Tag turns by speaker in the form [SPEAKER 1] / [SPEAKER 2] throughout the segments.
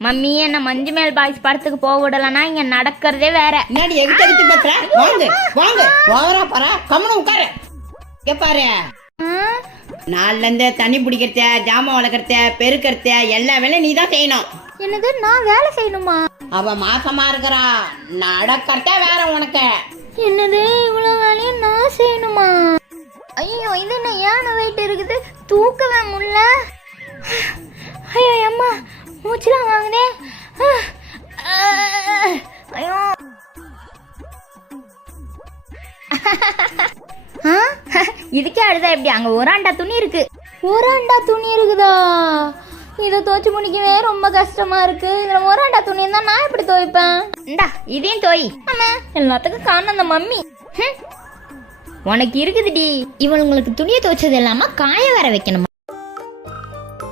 [SPEAKER 1] Mummy என்ன மஞ்சு மேல் boys படத்துக்கு போக விடலன்னா இங்க நடக்கிறதே வேற.
[SPEAKER 2] முன்னாடி எகிட்ட எகிட்டு பேசுற? வாங்க வாங்க. வாங்கடா பாரா கம்மனு உட்காரு. இங்க பாரு.
[SPEAKER 1] ஆ?
[SPEAKER 2] நாலுல இருந்து தண்ணி பிடிக்கிறத ஜாமான் வளர்க்கறத பெருக்கறத எல்லா வேலையும் நீ தான் செய்யணும்.
[SPEAKER 1] என்னது நான் வேலை செய்யணுமா?
[SPEAKER 2] அவ மாசமா இருக்கிறா. நடக்கறத வேற உனக்கு.
[SPEAKER 1] என்னது இவ்வளவு வேலையும் நான் செய்யணுமா? ஐயோ இது என்ன ஏன வெயிட் இருக்குது? தூக்கவே முடியல. ஐயோ அம்மா மூச்சுலாம் வாங்குதே ஐயோ? இதுக்கே அழுதா எப்படி? அங்க ஒராண்டா துணி இருக்கு. ஒராண்டா துணி இருக்குதா? இதை துவைச்சு முடிக்கவே ரொம்ப கஷ்டமா இருக்கு. இதுல ஒராண்டா துணி இருந்தா நான் எப்படி துவைப்பேன்? இந்தா இதையும் துவை. ஆமா எல்லாத்துக்கும் காரணம் அந்த மம்மி. உனக்கு இருக்குதுடி. இவளுங்களுக்கு துணியை துவைச்சது இல்லாம காய வர வைக்கணுமா?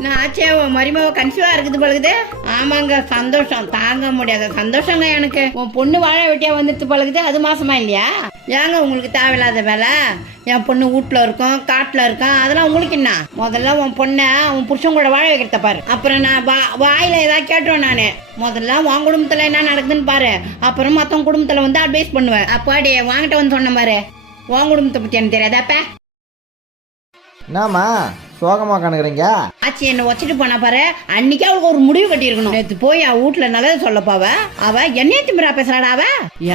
[SPEAKER 2] நான் ஆச்சே உன் மருமவ கன்சிவா இருக்குது பழகுது. ஆமாங்க சந்தோஷம். தாங்க முடியாத சந்தோஷங்க எனக்கு. உன் பொண்ணு வாழ வெட்டியா வந்துட்டு பழகுது அது மாசமா இல்லையா? ஏங்க உங்களுக்கு தேவையில்லாத வேலை? என் பொண்ணு வீட்ல இருக்கும் காட்டில் இருக்கும் அதெல்லாம் உங்களுக்கு என்ன? முதல்ல உன் பொண்ணை உன் புருஷன் கூட வாழ வைக்கிறத பாரு. அப்புறம் நான் வா வாயில் ஏதாவது கேட்டுருவேன் நான். முதல்ல உன் குடும்பத்தில் என்ன நடக்குதுன்னு பாரு. அப்புறம் மத்தவங்க குடும்பத்தில் வந்து அட்வைஸ் பண்ணுவேன். அப்பாடி வாங்கிட்ட வந்து சொன்ன பாரு. உன் குடும்பத்தை பற்றி எனக்கு தெரியாதாப்ப
[SPEAKER 3] என்னம்மா? சோகமாக கணக்குறீங்க?
[SPEAKER 2] ஆச்சி என்ன வச்சுட்டு போனா பாரு. அன்னைக்கு அவளுக்கு ஒரு முடிவு கட்டியிருக்கணும். நேத்து போய் அவ வீட்டுல நல்லது சொல்லப்பாவ அவ என்னைய திமிரா பேசுறாடா அவ?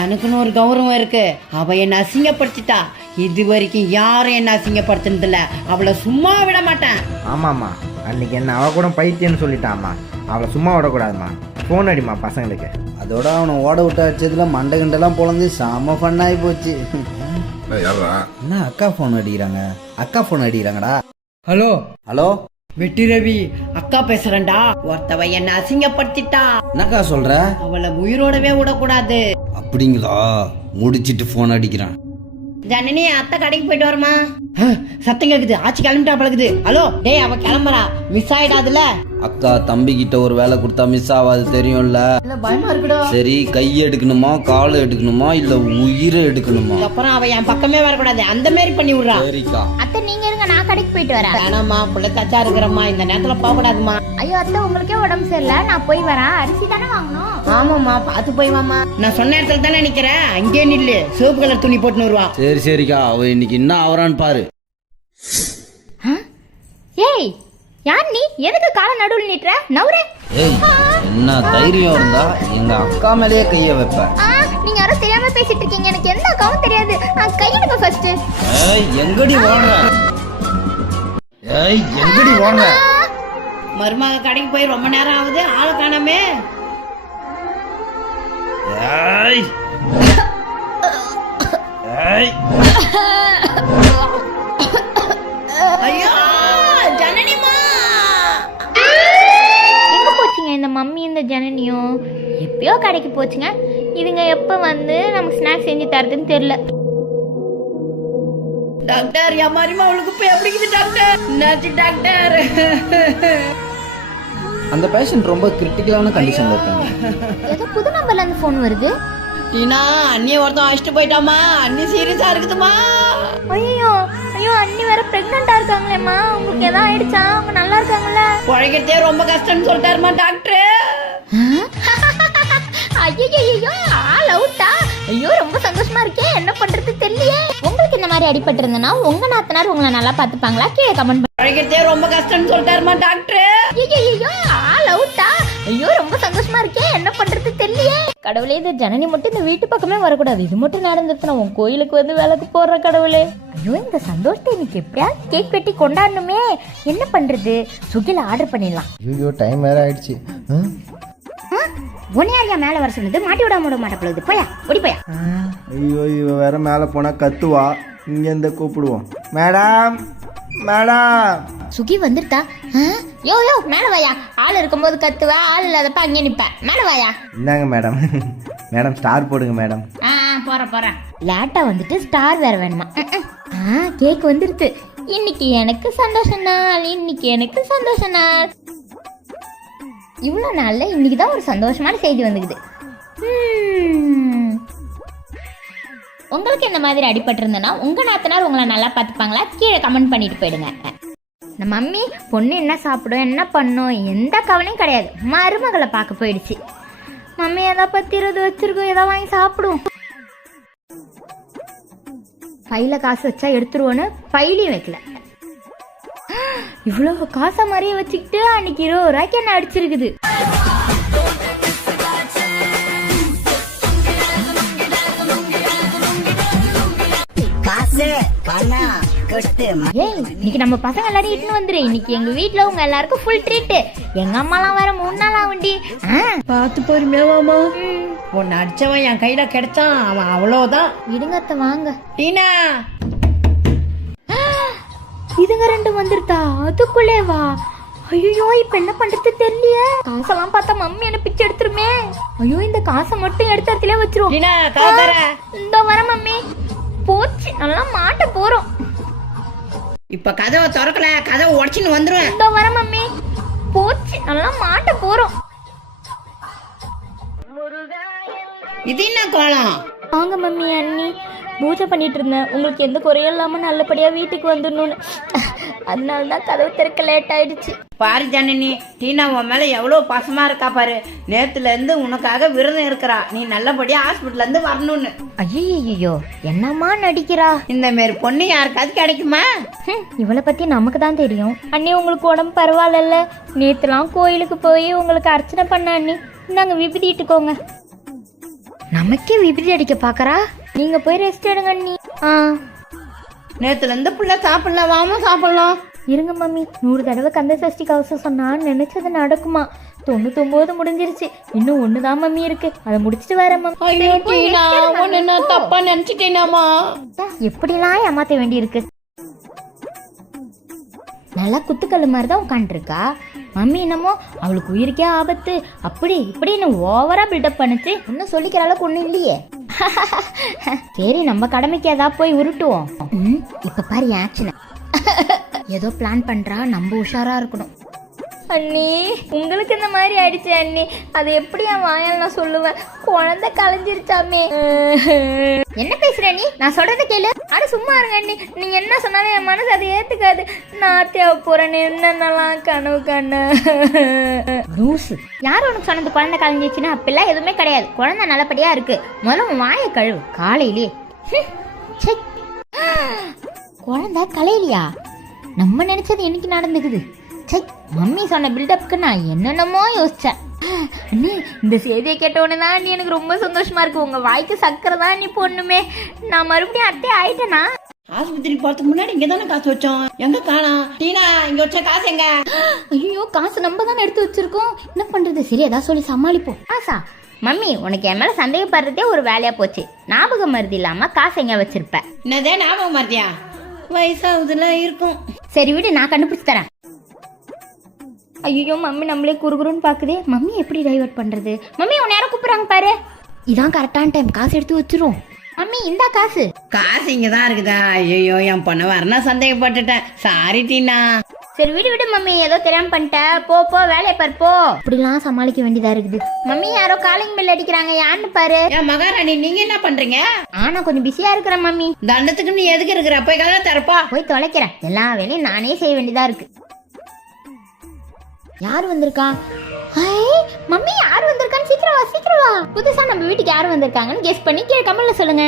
[SPEAKER 2] எனக்குன்னு ஒரு கௌரவம் இருக்கு. அவ என்ன அசிங்கப்படுத்திட்டா. இது வரைக்கும் யாரும் என்ன அசிங்கப்படுத்தினது இல்ல அவளை சும்மா விட மாட்டேன்.
[SPEAKER 3] ஆமாம்மா. அன்னைக்கு என்ன அவ கூட பைத்தியம்னு சொல்லிட்டாம்மா. அவளை சும்மா விடக்கூடாதும்மா. ஃபோன் அடிமா பசங்களுக்கு.
[SPEAKER 4] அதோட அவனை ஓட விட்டு அடிச்சதுல மண்டை கிண்டெல்லாம் பொழந்து செம ஃபன்னாகி போச்சு.
[SPEAKER 5] யாரா
[SPEAKER 4] என்ன அக்கா ஃபோன் அடிக்கிறாங்க? அக்கா ஃபோன் அடிக்கிறாங்கடா.
[SPEAKER 6] ஹலோ?
[SPEAKER 4] ஹலோ?
[SPEAKER 6] வெட்டி ரவி
[SPEAKER 2] அக்கா பேசுறேன்டா. ஒருத்தவ என்ன அசிங்கப்படுத்திட்டா.
[SPEAKER 4] என்னக்கா சொல்ற?
[SPEAKER 2] அவளை உயிரோடவே விடக்கூடாது.
[SPEAKER 4] அப்படிங்களா? முடிச்சிட்டு ஃபோன் அடிக்கிறான்.
[SPEAKER 2] ஜனனி அத்தை கடைக்கு போயிட்டு வரமா? சத்தம் கேக்குது. ஆச்சி கிளம்பிட்டா பழகுது. ஹலோ டேய் அவ கிளம்புறா. மிஸ் ஆயிடாதுல
[SPEAKER 4] அக்கா தம்பி கிட்ட ஒரு வேலை கொடுத்தா மிஸ் ஆகாது தெரியும்ல?
[SPEAKER 2] இல்ல பயமா இருக்குடா.
[SPEAKER 4] சரி கை எடுக்கணுமா கால் எடுக்கணுமா இல்ல உயிரை எடுக்கணுமா?
[SPEAKER 2] அப்புறம் அவ என் பக்கமே வரக்கூடாது. அந்த மாதிரி பண்ணி விடுறா.
[SPEAKER 4] சரிக்கா.
[SPEAKER 1] அத்தை நீங்க இருங்க நான் கடைக்கு போயிட்டு வரேன்.
[SPEAKER 2] வேணாம்மா புள்ள தச்சா இருக்கிறம்மா இந்த நேரத்துல போக கூடாதுமா
[SPEAKER 1] ஐயோ அத்தை உங்களுக்கே உடம்பு சரியில்லை. நான் போய் வரேன். அரிசி தானே வாங்கணும்?
[SPEAKER 2] ஆமாம்மா பாத்து போய் வாமா நான் சொன்ன இடத்துல தானே நிக்கிறேன். அங்கே நில்லு. சிவப்பு கலர் துணி போட்டுன்னு வருவான்
[SPEAKER 4] சரி சரிக்கா. அவ இன்னைக்கு என்ன ஆவறான்னு பாரு.
[SPEAKER 1] ஆ? ஏய் யார் நீ? எதுக்கு கால நடுவில் நிட்டுற நவுரே
[SPEAKER 4] ஏய் என்ன தைரியம் இருந்தா எங்க அக்கா மேலேயே கைய வைப்ப.
[SPEAKER 1] நீங்க யாரும் தெரியாம பேசிட்டு இருக்கீங்க. எனக்கு எந்த அக்காவும் தெரியாது. நான் கையிடுங்க ஃபர்ஸ்ட்
[SPEAKER 4] ஏய் எங்கடி ஓடுற? ஏய் எங்கடி ஓடுற?
[SPEAKER 2] மருமக கடைக்கு போய் ரொம்ப நேரம் ஆகுது. ஆளை காணாமே.
[SPEAKER 4] ஏய்
[SPEAKER 1] இந்த ஜனனியும் எப்பயோ கடைக்கு போச்சுங்க. இதுங்க எப்போ வந்து நமக்கு ஸ்நாக்ஸ் செஞ்சு தரதுன்னு தெரியல.
[SPEAKER 2] டாக்டர் என் மருமக அவளுக்கு போய் எப்படி இருக்குது டாக்டர்? என்னாச்சு டாக்டர்?
[SPEAKER 4] அந்த பேஷண்ட் ரொம்ப கிரிட்டிக்கலான கண்டிஷன்ல இருக்காங்க.
[SPEAKER 1] ஏதோ புது நம்பர்ல இருந்து ஃபோன் வருது.
[SPEAKER 2] டீனா அண்ணி ஒருத்தன் அழைச்சிட்டு போயிட்டாமா அண்ணி சீரியஸா இருக்குதுமா
[SPEAKER 1] ஐயோ ஐயோ அண்ணி வேற பிரெக்னண்டா இருக்காங்களேம்மா. உங்களுக்கு எதாவது ஆயிடுச்சா? அவங்க நல்லா இருக்காங்கல்ல.
[SPEAKER 2] குழைக்கிறதே ரொம்ப கஷ்டம்னு சொல்லிட்டாருமா டாக்டர்.
[SPEAKER 1] ஐயோ ஐயோ ஆள் அவுட்டா ஐயோ ரொம்ப சந்தோஷமா இருக்கே. என்ன பண்றது தெரியலையே. உங்களுக்கு இந்த மாதிரி அடிபட்டு இருந்தனா உங்க நாத்தனார் உங்களை நல்லா பாத்துப்பாங்களா கீழே கமெண்ட்
[SPEAKER 2] குழைக்கிறதே ரொம்ப கஷ்டம்னு சொல்லிட்டாருமா டாக்டர்?
[SPEAKER 1] ஐயோ ஐயோ ஆள் அவுட்டா ஐயோ ரொம்ப சந்தோஷமா இருக்கே. என்ன பண்றது தெரியலையே. கடவுளே இது ஜனனி மட்டும் இந்த வீட்டு பக்கமே வரக்கூடாது. இது மட்டும் நடந்துருச்சுனா உன் கோயிலுக்கு வந்து விளக்கு போடுற கடவுளே. ஐயோ இந்த சந்தோஷத்தை இன்னைக்கு எப்படியாவது கேக் வெட்டி கொண்டாடணுமே. என்ன பண்றது? சுகில ஆர்டர் பண்ணிடலாம்.
[SPEAKER 3] ஐயோ டைம் வேற ஆயிடுச்சு. ம்?
[SPEAKER 1] உன்னை யாரையா மேல வர சொன்னது மாட்டி விடாம விட மாட்ட பொழுது போயா ஓடி போயா.
[SPEAKER 3] ஐயோ இவ வேற மேலே போனால் கத்துவா. இங்கேருந்து கூப்பிடுவோம். Madam madam.
[SPEAKER 1] சுகி ஆ? யோ யோ மேல வாயா. ஆள் இருக்கும்போது கத்துவா ஆள் இல்லாதப்ப அங்கே நிப்ப. மேல வாயா.
[SPEAKER 3] இந்தாங்க மேடம். மேடம் ஸ்டார் போடுங்க மேடம்.
[SPEAKER 1] ஆ போறேன் போறேன். லேட்டா வந்துட்டு ஸ்டார் வேற வேணுமா. ஆ கேக் வந்துருது இன்னைக்கு எனக்கு சந்தோஷ நாள் இன்னைக்கு எனக்கு சந்தோஷ நாள். இவ்வளோ நாளில் இன்றைக்கி தான் ஒரு சந்தோஷமான செய்தி வந்துக்குது. உங்களுக்கு இந்த மாதிரி அடிபட்டிருந்தனா உங்கள் நாத்தனார் உங்களை நல்லா பார்த்துப்பாங்களா? கீழே கமெண்ட் பண்ணிட்டு போயிடுங்க. நம்ம மம்மி பொண்ணு என்ன சாப்பிடும் என்ன பண்ணும் எந்த கவலையும் கிடையாது. மருமகளை பார்க்க போயிடுச்சு. மம்மி எதை பத்திரது இருபது வச்சிருக்கோம் எதை வாங்கி சாப்பிடும். பையில காசு வச்சா எடுத்துருவோன்னு பையிலையும் வைக்கல. இவ்வளோ காசை மாதிரியே வச்சுக்கிட்டு அன்னைக்கு இருபது ரூபாய்க்கு என்ன அடிச்சிருக்குது? இன்னைக்கு நம்ம பசங்க எல்லாரும் இட்டுன்னு வந்துரு. இன்னைக்கு எங்க வீட்ல உங்க எல்லாருக்கும் ஃபுல் ட்ரீட் எங்க அம்மாலாம் வேற மூணு நாள் ஆகுண்டி. ஆ?
[SPEAKER 2] பார்த்து பொறுமையாவாமா உன்னை அடிச்சவன் என் கையில கிடைச்சான். அவன் அவ்வளோதான்
[SPEAKER 1] விடுங்கத்த வாங்க.
[SPEAKER 2] டீனா?
[SPEAKER 1] இதுங்க ரெண்டு வந்துருதா அதுக்குள்ளே வா ஐயோ இப்ப என்ன பண்றது தெரியலையே. காசெல்லாம் பார்த்தா மம்மி என்ன பிச்சை எடுத்துருமே. ஐயோ இந்த காசை மட்டும் எடுத்த இடத்துல வச்சிருவோம் இந்த வர மம்மி. போச்சு நல்லா மாட்ட போறோம்.
[SPEAKER 2] இப்ப கதவை திறக்கல கதவை உடச்சின்னு வந்துருவேன்.
[SPEAKER 1] இந்த வர மம்மி. போச்சு நல்லா மாட்ட போறோம்.
[SPEAKER 2] இது என்ன கோலம்?
[SPEAKER 1] வாங்க மம்மி அண்ணி. பூஜை பண்ணிட்டு இருந்தேன். உங்களுக்கு எந்த குறையும் இல்லாம நல்லபடியா வீட்டுக்கு வந்துடணும்னு. அதனால தான் கதவு திறக்க லேட் ஆயிடுச்சு.
[SPEAKER 2] பாரு ஜனனி டீனா உன் மேல எவ்வளவு பாசமா இருக்கா பாரு. நேத்துல இருந்து உனக்காக விரதம் இருக்கிறா. நீ நல்லபடியா ஹாஸ்பிட்டல்ல இருந்து வரணும்னு.
[SPEAKER 1] ஐயோ என்னம்மா நடிக்கிறா?
[SPEAKER 2] இந்த மாரி பொண்ணு யாருக்காவது கிடைக்குமா?
[SPEAKER 1] இவளை பத்தி நமக்கு தான் தெரியும். அண்ணி உங்களுக்கு உடம்பு பரவாயில்லல்ல. நேத்துலாம் கோயிலுக்கு போய் உங்களுக்கு அர்ச்சனை பண்ண அண்ணி. நாங்க விபூதி இட்டுக்கோங்க. நமக்கே விபூதி அடிக்க பாக்கறா? நீங்க போய் ரெஸ்ட் எடுங்க அண்ணி ஆ.
[SPEAKER 2] நேத்துல இருந்து புள்ள சாப்பிடல வாமா சாப்பிடலாம்.
[SPEAKER 1] இருங்க மம்மி. நூறு தடவை கந்த சஷ்டி கவசம் சொன்னா நினைச்சது நடக்குமா? தொண்ணூத்தொன்பது முடிஞ்சிருச்சு. இன்னும் ஒண்ணுதான் மம்மி இருக்கு. அதை முடிச்சிட்டு வரேன் மம்மி.
[SPEAKER 2] தப்பா நினைச்சிட்டேனாமா?
[SPEAKER 1] எப்படிலாம் ஏமாத்த வேண்டியிருக்கு? நல்லா குத்துக்கல்லு மாதிரி தான் உட்காந்துருக்கா மம்மி என்னமோ அவளுக்கு உயிருக்கே ஆபத்து. அப்படி இப்படின்னு ஓவரா பில்டப் பண்ணுச்சு இன்னும் சொல்லிக்கிற அளவுக்கு ஒன்றும் இல்லையே. சரி நம்ம கடமைக்கு ஏதாவது போய் உருட்டுவோம். ம், இப்ப பாரு ஆக்ஷன் ஏதோ பிளான் பண்றா நம்ம உஷாரா இருக்கணும். அண்ணி. உங்களுக்கு இந்த மாதிரி ஆயிடுச்சு அண்ணி. அது எப்படி என் வாயால் நான் சொல்லுவேன்? குழந்தை கலைஞ்சிருச்சாமே. என்ன பேசுற நீ நான் சொல்றத கேளு. அட சும்மா இருங்க அண்ணி. நீங்க என்ன சொன்னாலும் என் மனசு அதை ஏத்துக்காது. நான் தேவை போறேன்னு என்னென்னலாம் கனவு கண்ண. லூசு. யார் உனக்கு சொன்னது குழந்தை கலைஞ்சிச்சுன்னா அப்பெல்லாம் எதுவுமே கிடையாது. குழந்தை நல்லபடியா இருக்கு. முதல்ல உன் வாயை கழுவு. காலையிலே. குழந்தை கலையிலையா? நம்ம நினைச்சது என்னைக்கு நடந்துக்குது? சை மம்மி சொன்ன பில்டப்க்கு நான் என்னென்னமோ யோசிச்சேன். அண்ணி இந்த செய்தியை கேட்டவுடனே தான் அண்ணி எனக்கு ரொம்ப சந்தோஷமா இருக்கு. உங்க வாய்க்கு சக்கரை தான் அண்ணி பொண்ணுமே நான் மறுபடியும் அத்தை ஆயிட்டேனா?
[SPEAKER 2] ஆஸ்பத்திரி போறதுக்கு முன்னாடி இங்க தானே காசு வச்சோம். எங்க காணோம்? டீனா இங்க வச்ச காசு எங்க?
[SPEAKER 1] ஐயோ காசு நம்ம தானே எடுத்து வச்சிருக்கோம். என்ன பண்றது? சரி ஏதாவது சொல்லி சமாளிப்போம். ஆசா மம்மி உனக்கு என் மேல சந்தேகப்படுறதே ஒரு வேலையா போச்சு. ஞாபகம் மருதி இல்லாம காசு எங்க வச்சிருப்ப?
[SPEAKER 2] என்னதே ஞாபகம் மறதியா வயசாகுதுல இருக்கும்.
[SPEAKER 1] சரி விடு நான் கண்டுபிடிச்சு தரேன். ஐயோ மம்மி நம்மளே குறுகுறுன்னு பாக்குதே. மம்மி எப்படி டைவர்ட் பண்றது? மம்மி உன்னை யாரோ கூப்பிடுறாங்க பாரு. இதான் கரெக்டான டைம் காசு எடுத்து வச்சிரும். மம்மி இந்தா காசு.
[SPEAKER 2] காசு இங்க தான் இருக்குதா? ஐயோ என் பொண்ணை வரணும் சந்தேகப்பட்டுட்டேன். சாரி டீனா.
[SPEAKER 1] சரி விடு விடு மம்மி. ஏதோ தெரியாம பண்ணிட்ட. போ போ வேலையை பாரு போ. இப்படிலாம் சமாளிக்க வேண்டியதா இருக்குது. மம்மி யாரோ காலிங் பெல் அடிக்கிறாங்க. யாருன்னு பாரு.
[SPEAKER 2] ஏன் மகாராணி நீங்க என்ன பண்றீங்க?
[SPEAKER 1] ஆனா கொஞ்சம் பிஸியா இருக்கிறேன் மம்மி.
[SPEAKER 2] தண்டத்துக்கு நீ எதுக்கு இருக்கிற? போய் கதை திறப்பா.
[SPEAKER 1] போய் தொலைக்கிறேன். எல்லா வேலையும் நானே செய்ய வேண்டியதா இருக்கு. யார் வந்திருக்கா? ஐ மம்மி யார் வந்திருக்கான்னு சீக்கிரம் வா சீக்கிரம் வா. புதுசா நம்ம வீட்டுக்கு யார் வந்திருக்காங்கன்னு கெஸ் பண்ணி கீழே கமெண்ட்ல சொல்லுங்க.